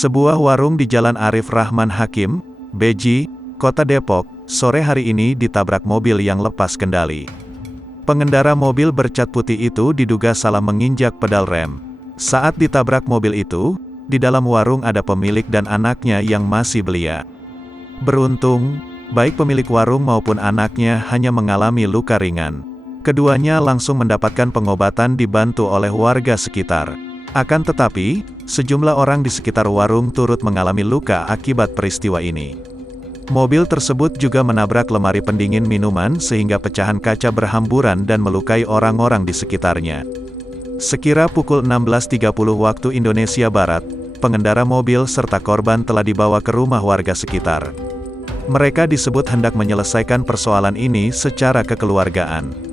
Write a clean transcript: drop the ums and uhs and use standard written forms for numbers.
Sebuah warung di Jalan Arif Rahman Hakim, Beji, Kota Depok, sore hari ini ditabrak mobil yang lepas kendali. Pengendara mobil bercat putih itu diduga salah menginjak pedal rem. Saat ditabrak mobil itu, di dalam warung ada pemilik dan anaknya yang masih belia. Beruntung, baik pemilik warung maupun anaknya hanya mengalami luka ringan. Keduanya langsung mendapatkan pengobatan dibantu oleh warga sekitar. Akan tetapi, sejumlah orang di sekitar warung turut mengalami luka akibat peristiwa ini. Mobil tersebut juga menabrak lemari pendingin minuman sehingga pecahan kaca berhamburan dan melukai orang-orang di sekitarnya. Sekira pukul 16.30 waktu Indonesia Barat, pengendara mobil serta korban telah dibawa ke rumah warga sekitar. Mereka disebut hendak menyelesaikan persoalan ini secara kekeluargaan.